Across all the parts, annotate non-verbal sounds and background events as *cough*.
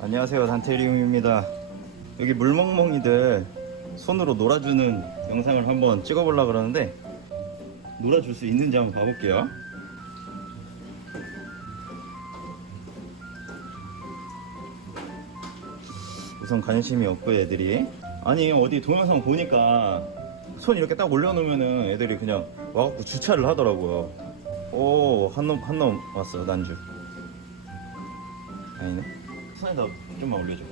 안녕하세요 단테리움입니다. 여기 물멍멍이들 손으로 놀아주는 영상을 한번 찍어보려고 그러는데 놀아줄 수 있는지 한번 봐볼게요. 우선 관심이 없고 애들이. 아니 어디 동영상 보니까 손 이렇게 딱 올려놓으면은 애들이 그냥 와갖고 주차를 하더라고요. 오 한 놈 한 놈 왔어 난주. 아니네 손에다 좀만 올려줘.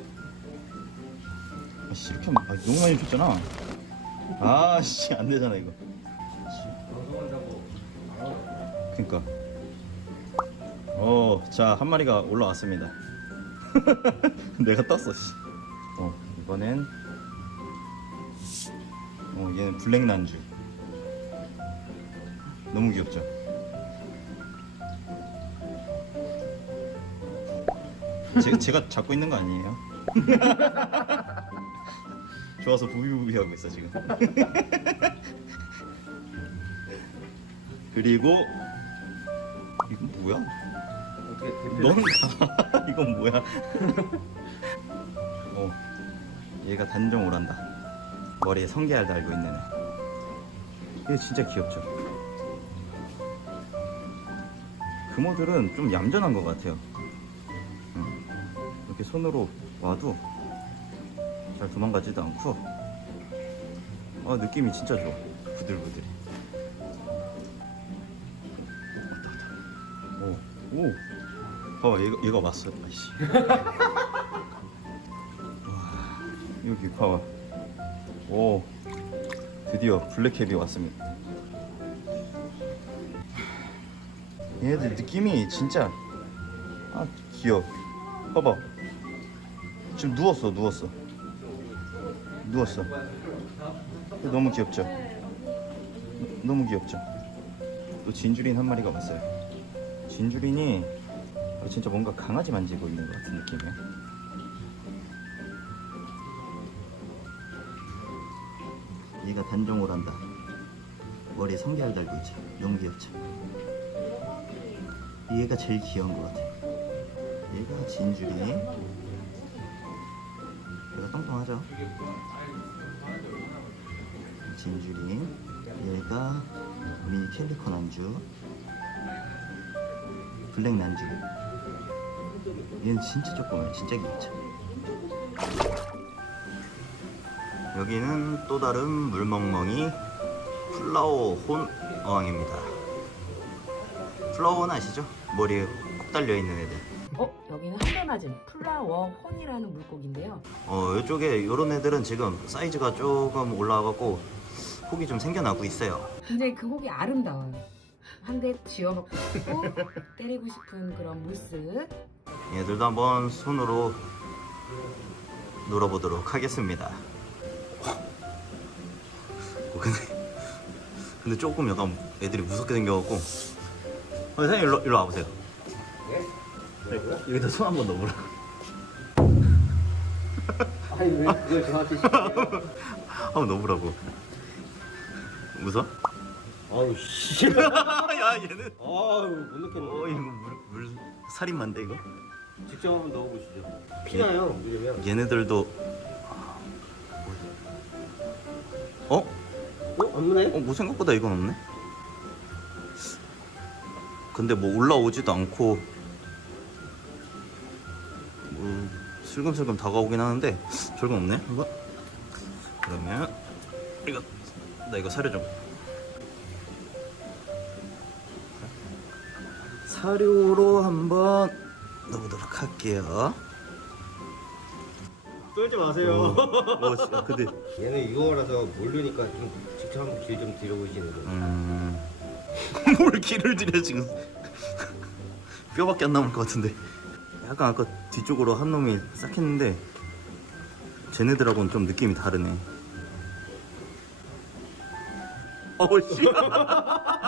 아씨 이렇게 하면 아, 너무 많이 줬잖아. 아씨 안 되잖아 이거. 그니까. 어 자 한 마리가 올라왔습니다. *laughs* 내가 떴어 씨. 어 이번엔 어 얘는 블랙 난주. 너무 귀엽죠 제, 제가 잡고 있는 거 아니에요? *laughs* 좋아서 부비부비 하고 있어 지금 그리고 이건 뭐야? 어떻게 대표 넌 가. 이건 뭐야? *laughs* 어, 얘가 단종 오란다. 머리에 성게알 달고 있는 애. 이게 진짜 귀엽죠? 금오들은 좀 얌전한 것 같아요. 응. 이렇게 손으로 와도 잘 도망가지도 않고, 아, 느낌이 진짜 좋아. 부들부들. 오, 오. 봐봐, 얘가, 얘가 왔어. 아이씨. 와, 여기 봐봐. 오, 드디어 블랙캡이 왔습니다. 얘네들 느낌이 진짜, 아, 귀여워. 봐봐. 지금 누웠어, 누웠어. 누웠어. 너무 귀엽죠? 너무 귀엽죠? 또 진주린 한 마리가 왔어요. 진주린이 어, 진짜 뭔가 강아지 만지고 있는 것 같은 느낌이야. 얘가 단종을 한다. 머리에 성게알 달고 있죠. 너무 귀엽죠. 얘가 제일 귀여운 것 같아. 얘가 진주린. 얘 가 똥똥하죠. 진주린. 얘가 미니 캘리컨 안주. 블랙 난주 얘는 진짜 조그매 진짜 귀엽죠 여기는 또 다른 물멍멍이 플라워 혼 어항입니다 플라워 혼 아시죠? 머리에 콕 달려있는 애들 어, 여기는 한번아진 플라워 혼이라는 물고기인데요. 어 이쪽에 이런 애들은 지금 사이즈가 조금 올라와갖고 혹이 좀 생겨나고 있어요 굉장히 그 혹이 아름다워요. 한 대 쥐어먹고 싶고 *laughs* 때리고 싶은 그런 모습. 얘들도 한번 손으로 놀아보도록 하겠습니다. 어, 근데 근데 조금 약간 애들이 무섭게 생겨갖고. 어, 사장님 일로 일로 와보세요. 여기다 손 한번 넣어보라. *laughs* 아니 왜 그걸 저한테 시키세요? 한번 넣어보라고. 무서? 아우 씨 *laughs* 야 얘는. 아우 못 느꼈네 어 이거 물, 물 살인만데 이거? 직접 한번 넣어보시죠 피나요 이러면 얘네들도. 어? 어? 없네? 어, 뭐 생각보다 이건 없네. 근데 뭐 올라오지도 않고 뭐 슬금슬금 다가오긴 하는데 별건 없네. 이거 그러면 이거 나 이거 사료 좀. 사료로 한번 넣어보도록 할게요. 쫄지 마세요 어, 진짜 근데 얘는 이거라서 모르니까 좀 직접 한번 길좀 들여보시는 거예요 음... *laughs* 뭘 길을 들여 지금 *laughs* 뼈밖에 안 남을 것 같은데 약간 아까 뒤쪽으로 한 놈이 싹 했는데 쟤네들하고는 좀 느낌이 다르네. 어우 씨 *laughs*